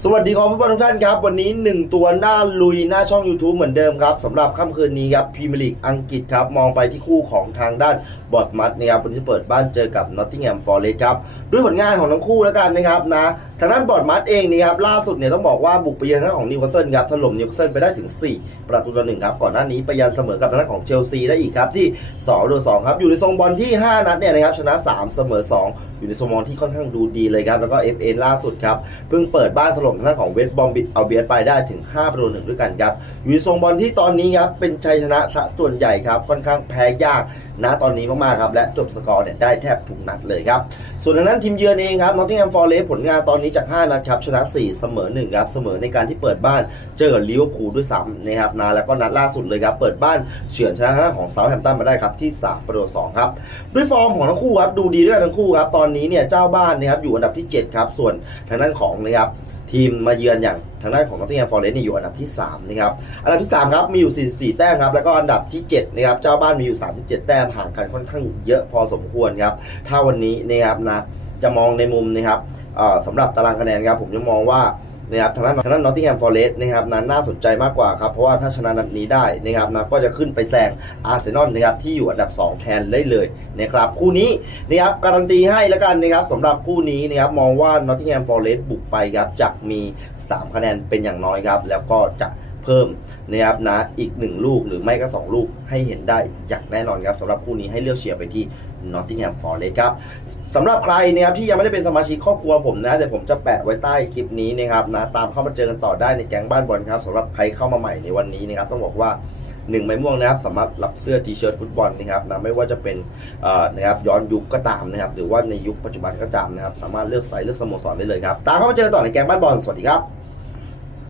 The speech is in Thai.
สวัสดีครับฟุตบอลทุกท่านครับ วันนี้ 1 ตัวหน้าลุยหน้าช่อง YouTube เหมือนเดิมครับสำหรับค่ำคืนนี้ครับพรีเมียร์ลีกอังกฤษครับ มองไปที่คู่ของทางด้านบอสมัตนะครับวันนี้จะเปิดบ้านเจอกับนอตติงแฮมฟอร์เรสครับ ด้วยผลงานของทั้งคู่แล้วกันนะครับนะทางด้านบอสมัตเองนี่ครับล่าสุดเนี่ยต้องบอกว่าบุกไปเยือนทางด้าของนิวคาสเซิลครับถล่มนิวคาสเซิลไปได้ถึง 4 ประตูต่อหนึ่งครับก่อนหน้านี้ไปยันเสมอกับทางด้านของเชลซีได้อีกครับที่2ต่อ2ครับอยู่ในทรงบอลที่ 5 นัดเนี่ยนะครับชนะ 3 เสมอ 2 อยู่ในทรงบอลที่ค่อนข้างดูดีเลยครับแล้วก็ FA ล่าสุดครับเพิ่งเปิดบ้านถล่มทางด้านของเวสบอมบิดเอาเบียสไปได้ถึง5ประตูหนึ่งด้วยกันครับอยู่ในทรงบอลที่ตอนนี้ครับเป็นชัยชนะซะส่วนใหญ่ครับค่อนข้างแพ้ยากนะตอนนี้มากๆครับและจบสกอร์เนี่ยได้แทบทุกนัดเลยครับส่วนทางด้านทีมเยือนเองครับนอตติงแฮมฟอร์เรสผลงานตอนนี้จาก 5 นัดครับชนะ 4 เสมอ1ครับเสมอในการที่เปิดบ้านเจอกับลิเวอร์พูลด้วยซ้ำนะครับนะแล้วก็นัดล่าสุดเลยครับเปิดบ้านเฉือนชนะทางด้านของเซาท์แฮมป์ตันมาได้ครับที่ 3 ประตูต่อ2ครับด้วยฟอร์มของทั้งคู่ครับดูดีด้วยกันทั้งคู่ครับตอนนี้เนี่ยเจ้าบ้านนะครับอยู่อันดับที่ 7 ครับ ส่วนทางด้านของนะครับทีมมาเยือนอย่างทางด้านของนอตติงแฮมฟอร์เรสต์นี่อยู่อันดับที่3นะครับอันดับที่3ครับมีอยู่ 44 แต้มครับแล้วก็อันดับที่7นะครับเจ้าบ้านมีอยู่ 37 แต้มห่างกันค่อนข้างเยอะพอสมควรครับถ้าวันนี้นะครับนะจะมองในมุมนะครับสำหรับตารางคะแนนครับผมจะมองว่า นะครับทางด้านทางด้านนอตติงแฮมฟอร์เรสต์นะครับนั้นน่าสนใจมากกว่าครับเพราะว่าถ้าชนะนัดนี้ได้นะครับนะก็จะขึ้นไปแซงอาร์เซนอลนะครับที่อยู่อันดับ 2 แทนได้เลยนะครับคู่นี้นะครับการันตีให้แล้วกันนะครับสำหรับคู่นี้นะครับมองว่านอตติงแฮมฟอร์เรสต์บุกไปครับจะมี 3 คะแนนเป็นอย่างน้อยครับแล้วก็จะ เพิ่มนะครับนะอีก 1 ลูกหรือไม่ก็ 2 ลูกให้เห็นได้อย่างแน่นอนครับสำหรับคู่นี้ให้เลือกเชียร์ไปที่ Nottingham Forest ครับสำหรับใครนะครับที่ยังไม่ได้เป็นสมาชิกครอบครัวผมนะเดี๋ยวผมจะแปะไว้ใต้คลิปนี้นะครับนะตามเข้ามาเจอกันต่อได้ในแก๊งบ้านบอลครับสำหรับใครเข้ามาใหม่ในวันนี้นะครับต้องบอกว่าหนึ่งไม้ม่วงนะครับสามารถรับเสื้อ T เชิ้ตฟุตบอลนะครับนะไม่ว่าจะเป็นนะครับย้อนยุคก็ตามนะครับหรือว่าในยุคปัจจุบันก็ตามนะครับสามารถเลือกไซส์เลือกสโมสรได้เลยครับตามเข้ามาเจอกันต่อในแก๊งบ้านบอลสวัสดีครับ